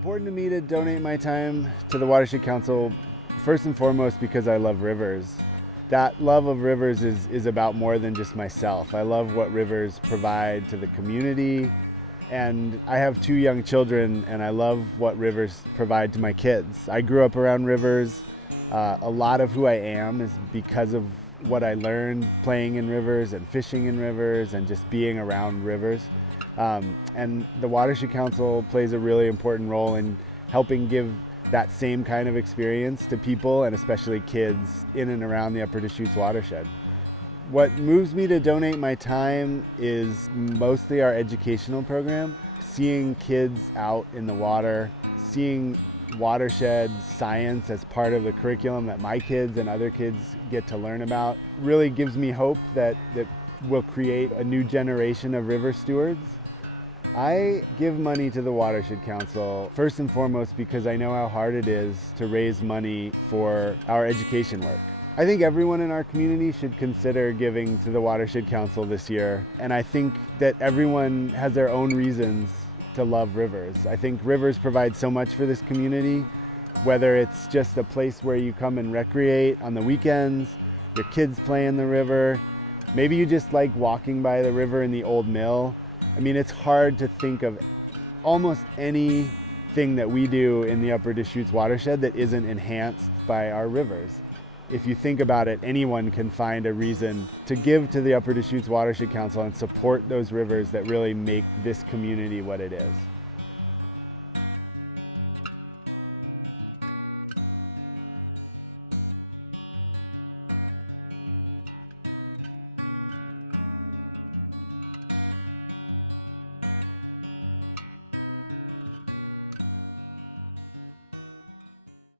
important to me to donate my time to the Watershed Council, first and foremost because I love rivers. That love of rivers is about more than just myself. I love what rivers provide to the community, and I have 2 young children, and I love what rivers provide to my kids. I grew up around rivers. A lot of who I am is because of what I learned playing in rivers and fishing in rivers and just being around rivers. And the Watershed Council plays a really important role in helping give that same kind of experience to people, and especially kids in and around the Upper Deschutes Watershed. What moves me to donate my time is mostly our educational program. Seeing kids out in the water, seeing watershed science as part of the curriculum that my kids and other kids get to learn about really gives me hope that we'll create a new generation of river stewards. I give money to the Watershed Council first and foremost because I know how hard it is to raise money for our education work. I think everyone in our community should consider giving to the Watershed Council this year, and I think that everyone has their own reasons to love rivers. I think rivers provide so much for this community, whether it's just a place where you come and recreate on the weekends, your kids play in the river, maybe you just like walking by the river in the old mill. I mean, it's hard to think of almost anything that we do in the Upper Deschutes watershed that isn't enhanced by our rivers. If you think about it, anyone can find a reason to give to the Upper Deschutes Watershed Council and support those rivers that really make this community what it is.